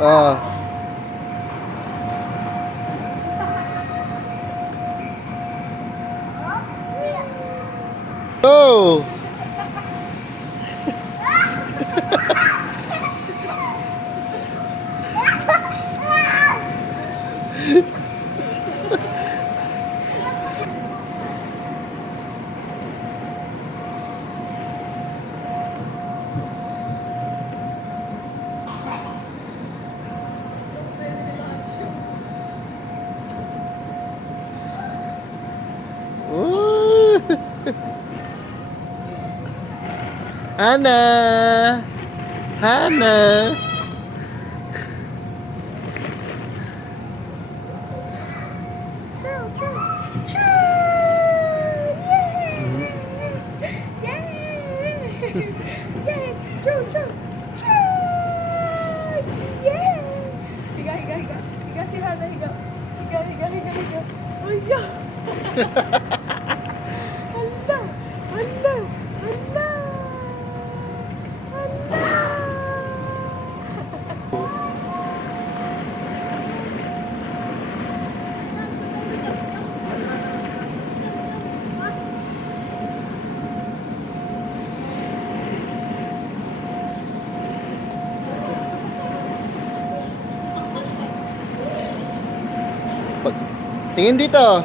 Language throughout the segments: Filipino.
Ah. Oh. Oh. Hana. Hana. Tingin dito.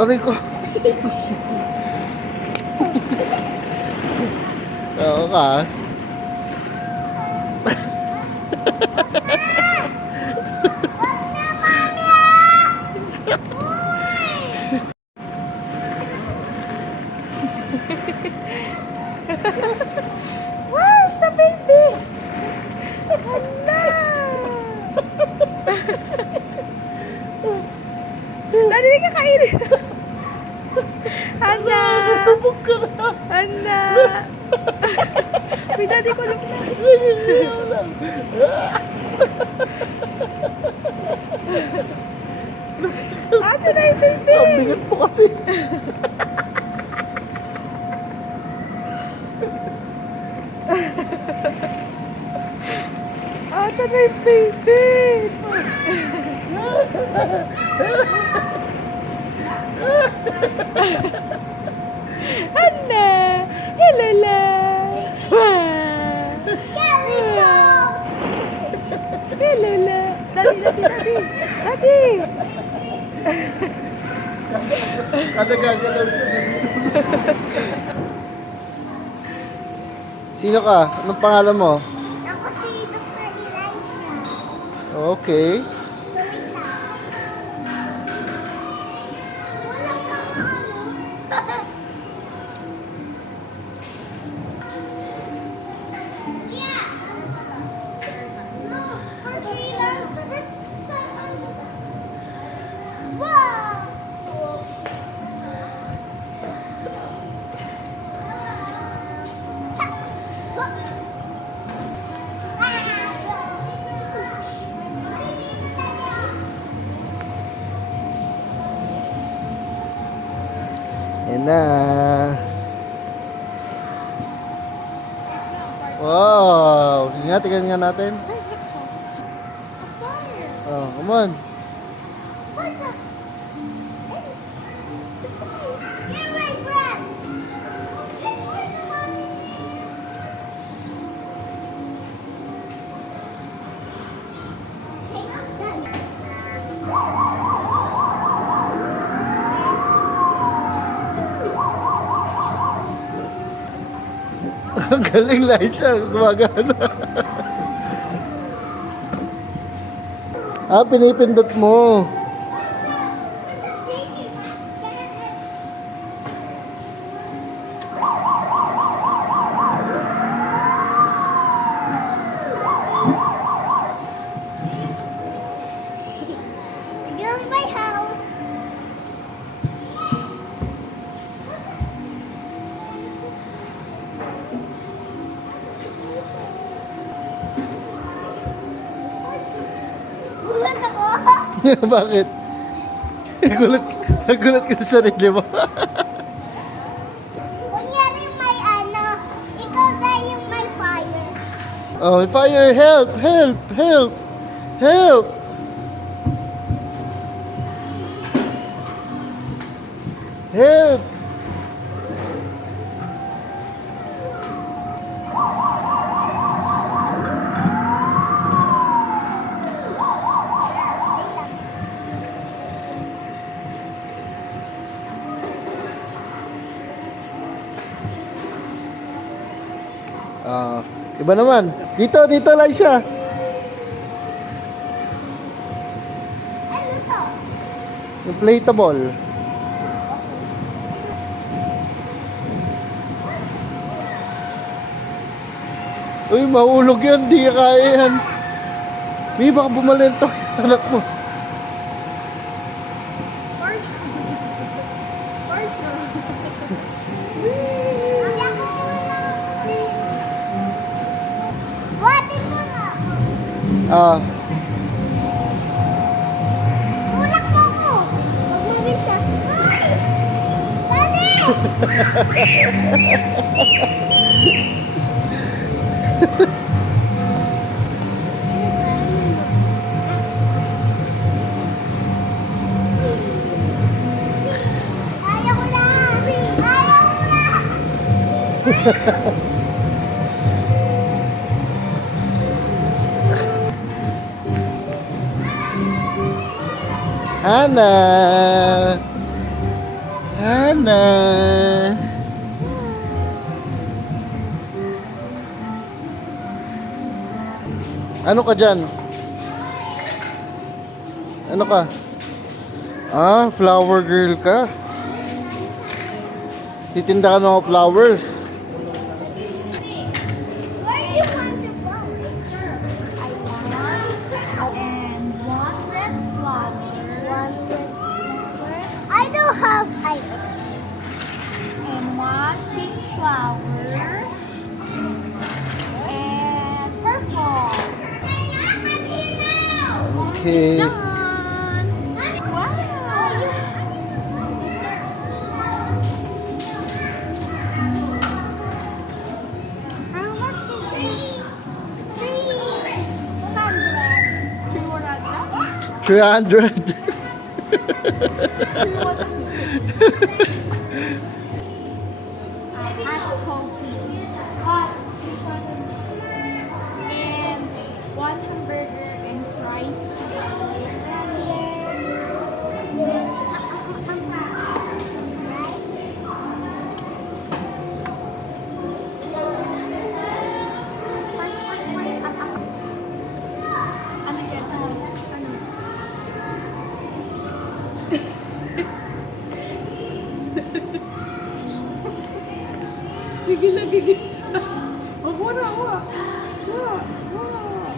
Aray ko. Oo ka. Where's the baby? Hala! Daddy, ka kainin. Hala! Hala! May daddy ko lang na. Ate na yung baby! Ang bigat po kasi. Ate na yung baby! Anna! Hilala! Hilala! Daddy, daddy, daddy! Daddy! Kada gagalaw siya. Sino ka? Anong pangalan mo? Ako si Dr. Elijah. Okay. So, wait lang. Walang mga ano. Yeah. No, for 3 months. Wow. Yan na. Wow. Sige nga, tingnan nga natin. Oh, come on. What the? Get away, friend! Take us then. Ang galing, Liza. Gumagana. Ah, pinipindot mo. You're in my house. Bulat ako. Bakit? nagulat ka sa sarili mo. Kunyari may ano, ikaw na yung may fire. Oh, fire! Help! Help! Help! Help! Help! Ah, iba naman. Dito, Laisha. Ano to? Inflatable. Uy, mahulog yan. Di ka kaya yan. May baka bumalento yung anak mo. Hindi ako muna. Buhatin mo na. Ah, Tulak mo ko. Huwag mo bisa. Ay! Daddy! Ayaw ko na! Ayaw ko na! Hana. Hana. Ano ka dyan? Ano ka? Ah, flower girl ka. Titinda ka ng mga flowers. Where do you want your flowers? I want and one red flower. One red flower. I don't have And one pink flower. And purple. Okay. Done. Wow. How much is three? 100. 300. Hot coffee. And one hamburger and fries, please. Ano yan? Ano? Gigil na gigil. Oh, wala, wala. Wala, wala.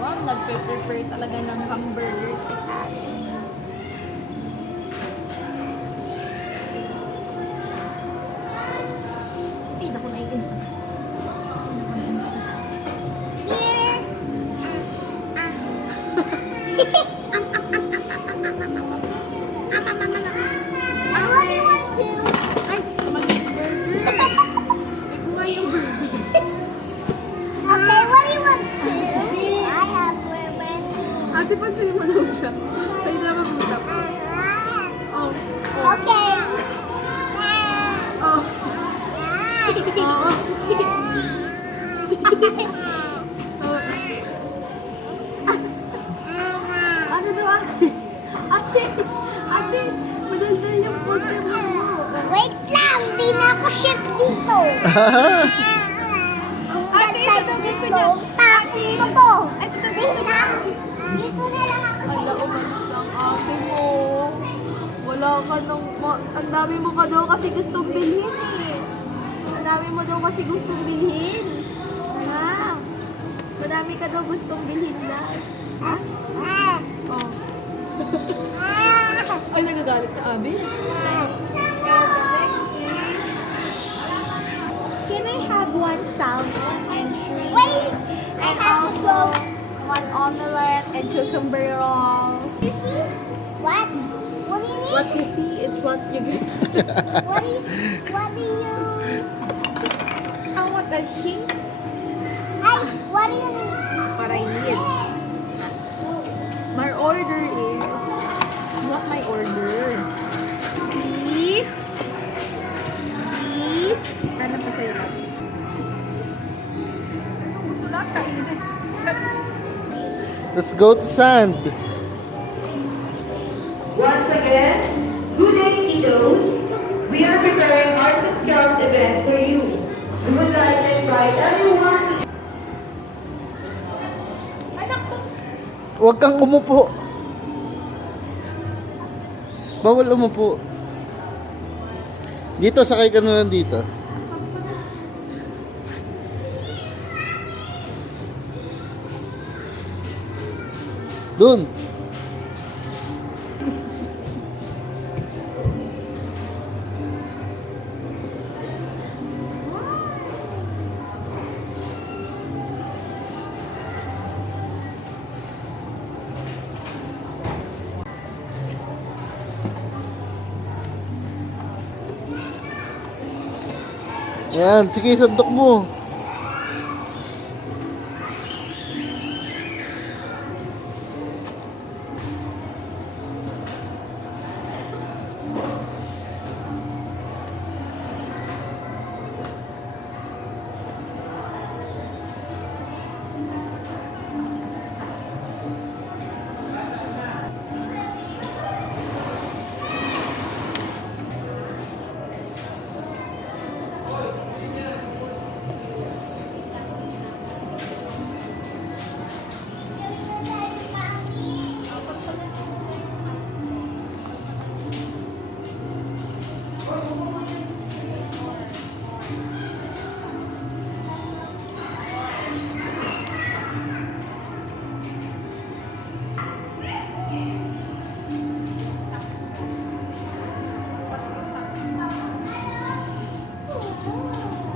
Wow, nagpe-prepare talaga ng hamburger si Karen. Ay, naku, naiinis na. I only want two. Ay, mag-burger. Ikuha yung burger. Okay, what do you want two? I have more money. Ate, pansinin mo daw siya. Tayo na mag-usap. Oh. Oh. Okay. Oh. Oo. Ano daw ate? Ate! Ate! Madaldal yung poster mo. Wait lang, di na ako shit dito. Ang Ate, ganda ito gusto dito. niya. Tapos mo to. Ate, ito Dito gusto na. niya. Dito na lang ako. Ala, umalis lang ate mo. Wala ka nang... Ang dami mo ka daw kasi gustong bilhin eh. Ang dami mo daw kasi gustong bilhin. Ha? Madami ka daw gustong bilhin na. Ha? Oh. Ay, nagagalit na Abby. And the next is... Can I have one salmon and shrimp? Wait, I And have to also go. one omelette and cucumber roll. You see? What? What do you need? What you see, it's what you get. What do you... What I think, Ay, what do you need? what I need. My order is, what my order? Beef. Ano pa kayo? Ano gusto lang kainin? Let's go to sand. Once again, good day, kiddos. We are preparing arts and craft event for you. We would like to invite everyone to Anak ko. Huwag kang umupo. Bawal umupo. Dito, sakay ka na lang dito. Dun. Ayan, sige, sandok mo.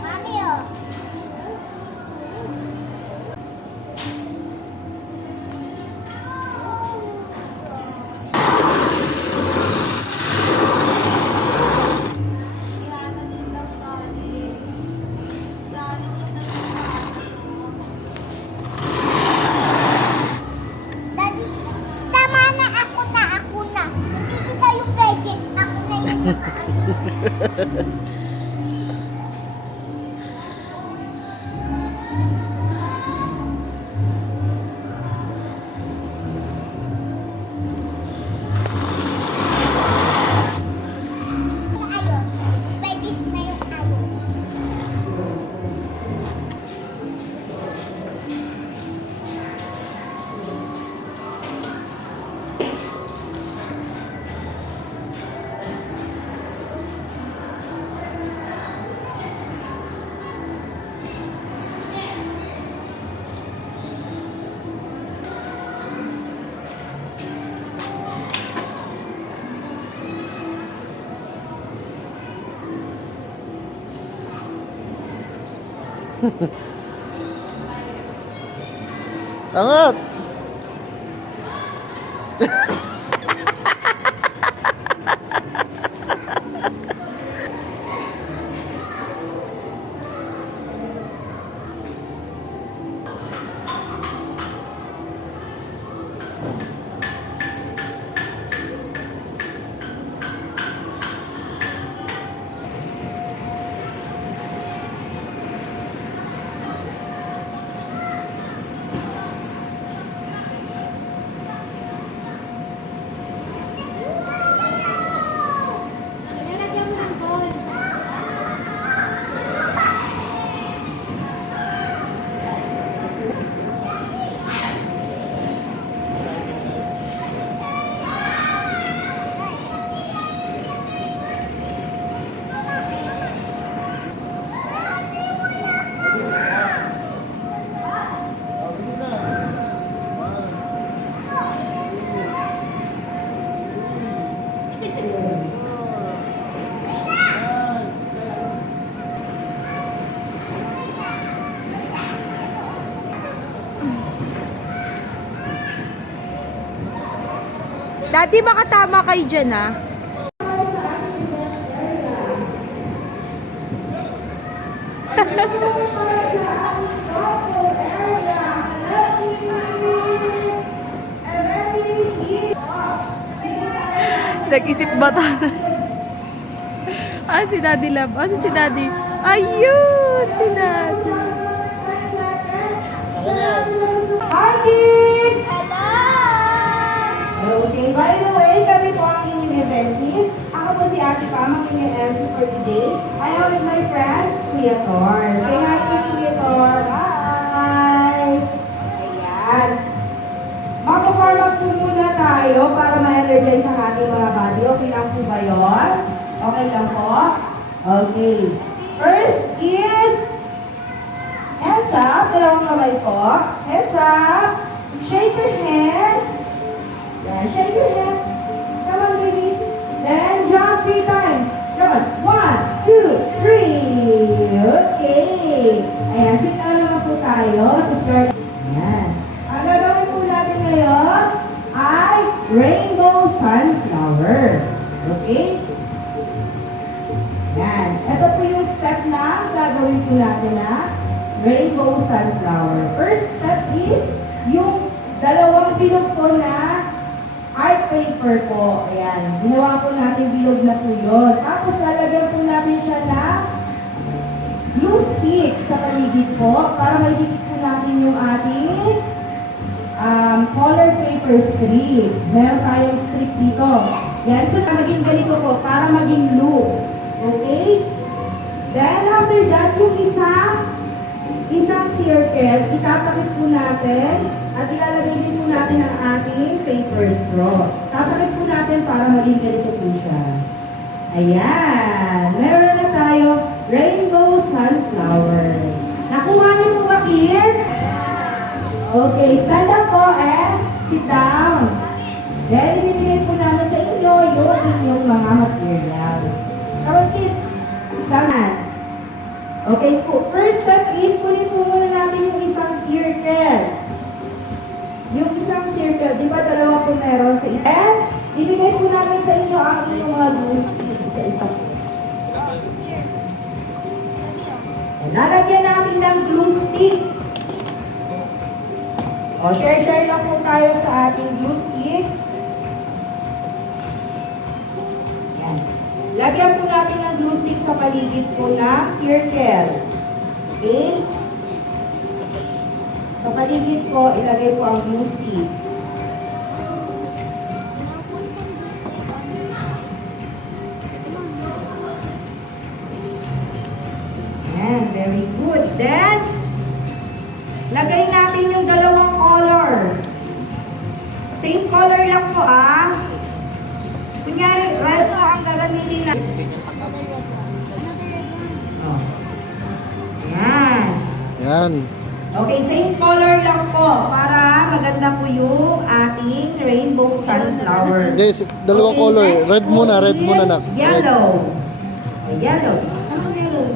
Mami, oh. Daddy, tama na, ako na. Hindi ikaw yung gadgets, ako na yung ayos. Gadgets na yung ayos. Angat! Dati makatama kayo dyan, ah. Nag-isip bata. Ah, si Daddy Love. Ano si Daddy? Ayun! Si Daddy. Hi, kids! Okay, by the way, kami po ang inyong event team. Ako po si Ate Pam, ang inyong MC for today. I am with my friend, Kuya Tor. Say hi to Kuya Tor. Hi! Ayan. Mag-warm up po muna tayo para ma-energize ang ating mga body. Okay lang po ba yun? Okay lang po? Okay. First is hands up. Dalawang kamay po. Hands up. Shake your hands. Yan. Shake your hands. Come on, baby. Then jump 3 times. Come on. 1, 2, 3. Okay. Ayan. Sit down naman po tayo sa floor. Ayan. Ang gagawin po natin ngayon ay rainbow sunflower. Okay? Yan. Ito po yung step na gagawin po natin na rainbow sunflower. First step is yung dalawang bilog po na art paper po. Ayan. Ginawa po natin bilog na po yun. Tapos lalagyan po natin siya na glue stick sa paligid po para maidikit po natin yung ating color paper strip. Meron tayong strip dito. Yan. So, maging ganito po para maging loop. Okay? Then, after that, yung isang circle, itatakip po natin at ilalagay din po natin ang ating paper straw. Tatakip po natin para maging ganito po siya. Ayan. Meron na tayo rainbow sunflower. Nakuha niyo po ba, kids? Okay, stand up po and sit down. Then, ibibigay po namin sa inyo yung inyong mga materials. Come on, kids. Sit down. Okay po. First step is, kunin po muna natin yung isang circle. Yung isang circle, di ba dalawa po meron sa isa? And, ibigay po namin sa inyo ang inyong mga glue stick sa isa po. Lalagyan natin ng glue stick. O, share-share lang po tayo sa ating glue stick. Yan. Lagyan po natin ng glue stick sa paligid po ng circle. Okay? Sa paligid po, ilagay po ang glue stick. Yan, very good. Then, lagay natin yung dalawang color. Same color lang po, ah. Kunyari, red po ang gagamitin na. Oh. Yan. Yan. Okay, same color lang po para maganda po yung ating rainbow sunflower. Hindi, dalawang color. next Red muna, po red is muna na. Yellow. Yellow. Anong yellow?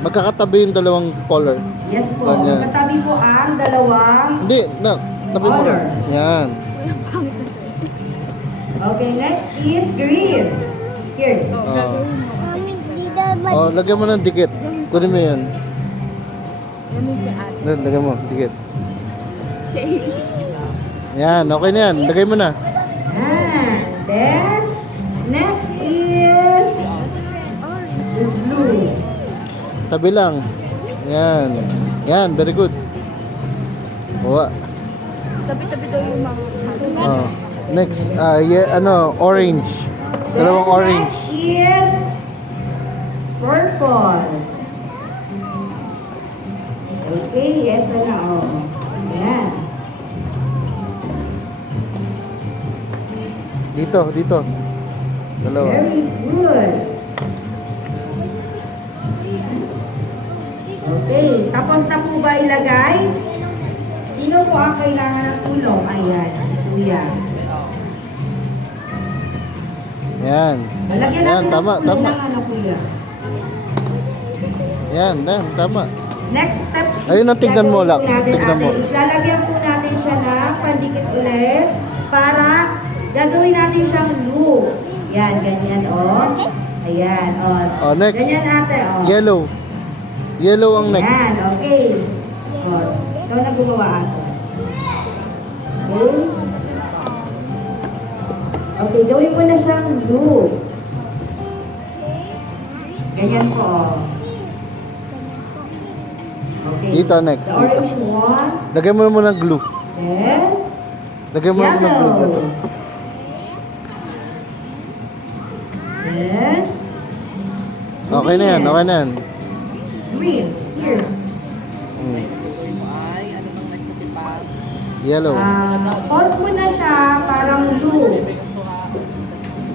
Magkakatabi yung dalawang color. Yes po. Ganyan. Katabi po ang dalawang. Hindi, na. Tabi mo na. Color. Yan. Okay, next is green. Here. Oh. Mami, di naman. Oh, lagyan mo ng dikit. Kunin mo yun. Lagyan mo, dikit. Yan, okay na yan. Lagay mo na. And then, next is blue. Tabi lang. Yan. Yan, very good. Kuha. Tabi-tabi daw yung mga. Oh. Next, orange. Dalawang orange. Next is purple. Okay, eto na, oh. Ayan. Dito. Dalawa. Very good. Okay, tapos na po ba ilagay? Sino po ang kailangan ng tulong? Ayan, si Kuya. Yan. Malagyan Yan, natin ng tama, tulong tama. ng ano, Kuya. Yan, tama. Next step is Ayun ang tignan mo, gagawin Lak. po natin, Tignan mo. ate, is lalagyan po natin siya ng dikit ulit para gagawin natin siyang loop. Yan, ganyan, oh. Ayan, oh. Oh, next. Ganyan ate, oh. Yellow. Yellow ang next. Yan, okay. Oh, ikaw na gumawa ate. Okay. Okay, gawin mo na siyang loop. Ganyan po, oh. Okay. Dito, next, The dito. orange one. Lagay mo naman ng glue. Then, Lagay mo naman ng glue yellow. dito. Then, Okay na yan, okay na yan. green. Here. Mm. Yellow. Hold mo na siya parang blue.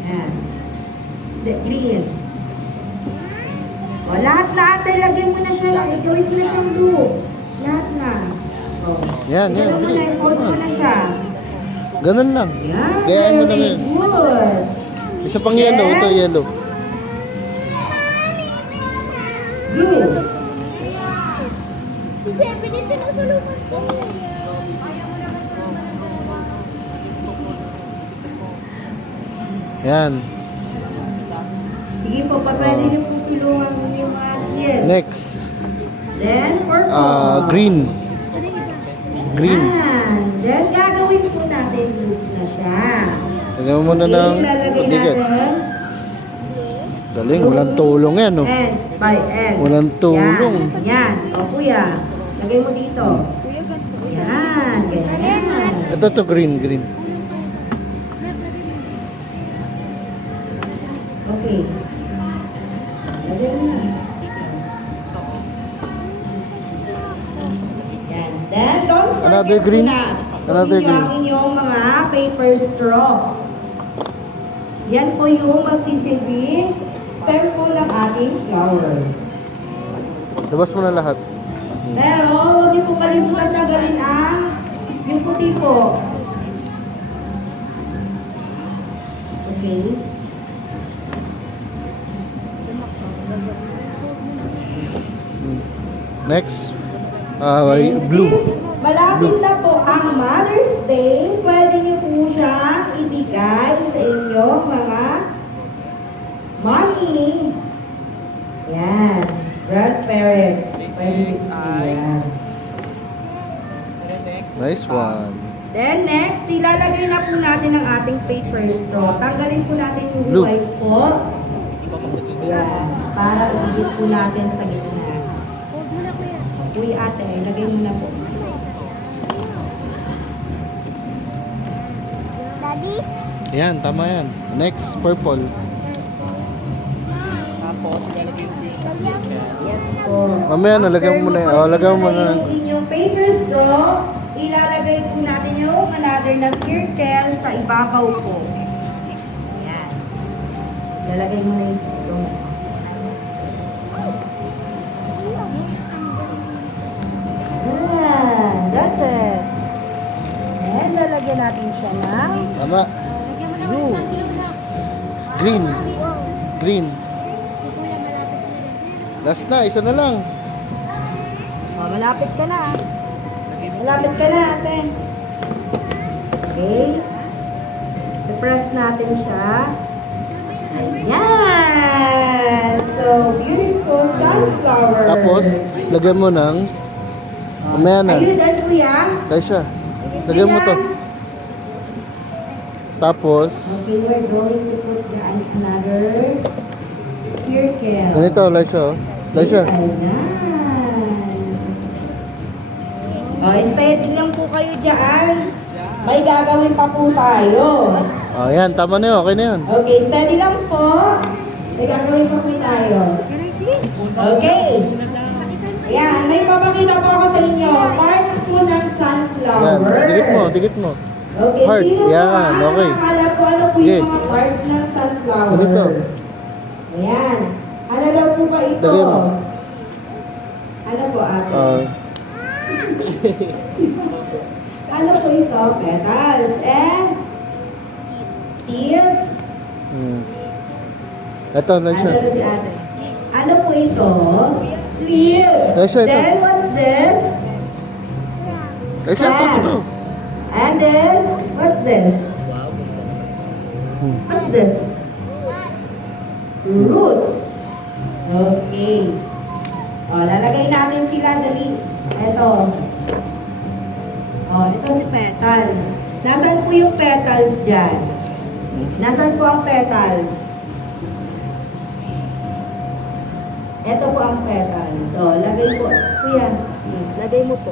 Yan. The green. O, lahat-lahat ay lagyan mo na siya. Gawin mo na siyang blue. Lahat na. O. Yan, yan. Ganun mo na, hold mo na siya. Ganun lang. Yan. Gayahin mo na very ngayon. good. Isa pang yellow. Ito, yellow. Blue. Si Seven din sinusulungan ko. Yan. Sige po, pwede niyo po tulungan mo yung mga kids. Next. Then, purple. Green. Green. Yan. Then, gagawin po natin loop na siya. Lagyan mo muna ng Ilalagay dikit. natin Galing, walang tulong yan, oh. end by end. Walang tulong. Yan. Yan. O, kuya. Lagay mo dito. Yan. Ganyan. Ito to green, green. Okay. Lagay mo na. Yan. Then, don't forget Another green? na Another gawin niyo green. ang inyong mga paper straw. Yan po yung magsisilbing stem po ng ating flower. Labas mo na lahat. Pero, huwag niyo po kalimutan tanggalin ang yung puti po. Okay. Next. And Blue. since malapit na po ang Mother's Day, pwede niyo po siya ibigay sa inyong mga mommy. Yan. Grandparents. Pwede niyo po yan. Nice one. Then next, ilalagay na po natin ang ating paper straw. Tanggalin po natin yung Blue. white pot. Yan. Para ibigit po natin sa gitna. Uy ate, ilagay mo na po. Daddy? Yan, tama yan. Next, purple. Yes po. Mamaya na, lagyan mo na yan. Oh, lagyan mo na. Yung inyong paper straw, ilalagay po natin yung another na circle sa ibabaw po. Ayan. Ilalagay mo na yung straw. Ayan. That's it. And lalagyan natin siya ng Tama. Blue. Green. Green. Last na, isa na lang. oh, malapit ka na. Malapit ka na, ate. Okay. I-press natin siya. Ayan! So, beautiful sunflower. Tapos, lagyan mo ng mamaya na. Are you done, kuya? Laisha, lagyan mo to. Tapos, Okay, we're going to put another circle. ganito, Laisha, oh. Laisha. Ayan. Oh, steady lang po kayo dyan. May gagawin pa po tayo. Oh, yan, tama na yun, okay na yun. Okay, steady lang po. May gagawin pa po tayo. Okay. Ayan, may papakita po ako sa inyo. Parts po ng Yan, sunflower. dikit mo. Okay, Heart. sino po Yan, ang okay. nakakala po ano po Sige. yung mga parts ng sunflower? Ganito. Ayan. Ano daw po ba ito? Lagay mo. Ano po ate? Ano po ito? Petals and seeds. Ito, Laisha. Ano si ate? Ano po ito? Leaves. Laisha, ito. Then what's this? Laisha, ito. And this, what's this? What's this? Root. Okay. O, lalagay natin sila, dali. Ito. O, ito si petals. Nasaan po yung petals dyan? Nasaan po ang petals? Ito po ang petals. O, lagay po. Kuya, lagay mo po.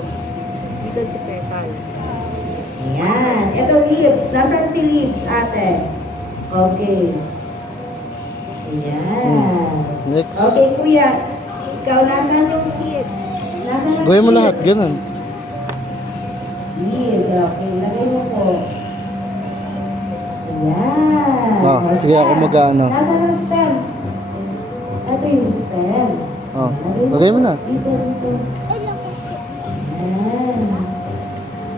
Dito si petals. Ayan. Ito leaves. Nasaan si leaves, ate? Okay. Ayan. Next. Okay, kuya. Ikaw, nasaan yung seeds? Nasaan yung Gawin mo seeds? lahat, ganun. Yes, okay. Lagay mo po. Ayan. Ah, O, sige, ako stem. mag-ano. Nasaan ang stem? Ito yung stem. Oh, lagay mo na. Dito, dito. Ayan.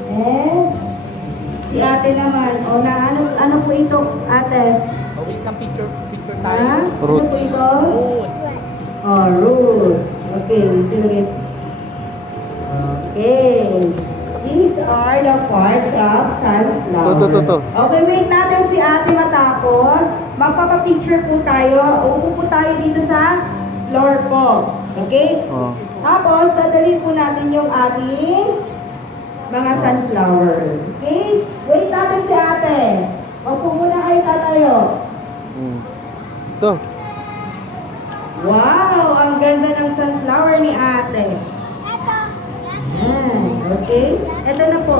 And, si ate naman. O, na, ano po ito, ate? Wait lang, picture Ha? tayo. Ano po Roots. ito? Good. Oh, roots. Okay, tilagay. Okay. These are the parts of sunflower. To. Okay, wait natin si ate matapos. Magpapapicture po tayo. Uupo po tayo dito sa floor po. Okay? Oh. Tapos, dadalhin po natin yung ating mga sunflower. Okay? Wait natin si ate. Upo muna kayo tatayo. Ito. Wow! Ang ganda ng sunflower ni ate. Ayan. Okay? Ito na po.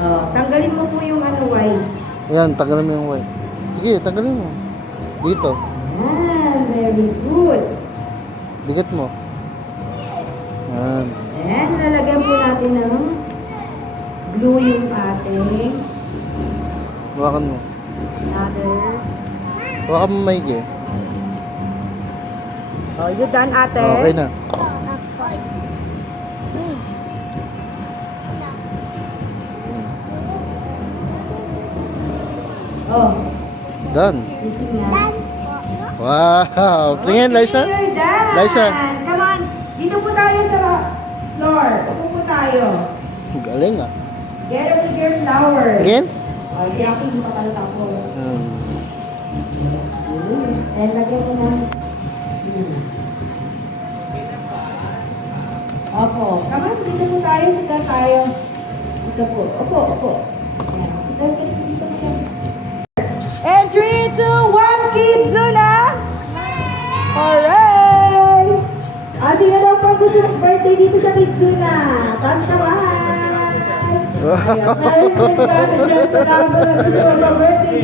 Oh, tanggalin mo po yung white. Ayan, tanggalin mo yung white. Sige, tanggalin mo. Dito. Ayan. Very good. Digat mo. Ayan. Ayan. Lalagyan po natin ng glue yung ating Hawakan mo. another. Hawakan mo maigi. Oh, you done, ate? Oh, okay na. Oh, Done. gising na. Wow. Tingin, Liza. You're done. Liza. Come on. Dito po tayo sa floor. Upo po tayo. Galing ah. Get up with your flowers. Again? Oh, si Aki, hindi pa pala tapo. Um, And lagyan mo na. Opo. Come on, dito po tayo. Sika tayo. Dito po. Opo. Ayan. Sika dito po. And 3, 2, 1, Kidzuna! Alright! Sino daw pang gusto ng birthday dito sa Kidzuna? Taas na bahay! Ayan, parents and guardians, salamat na gusto ng birthday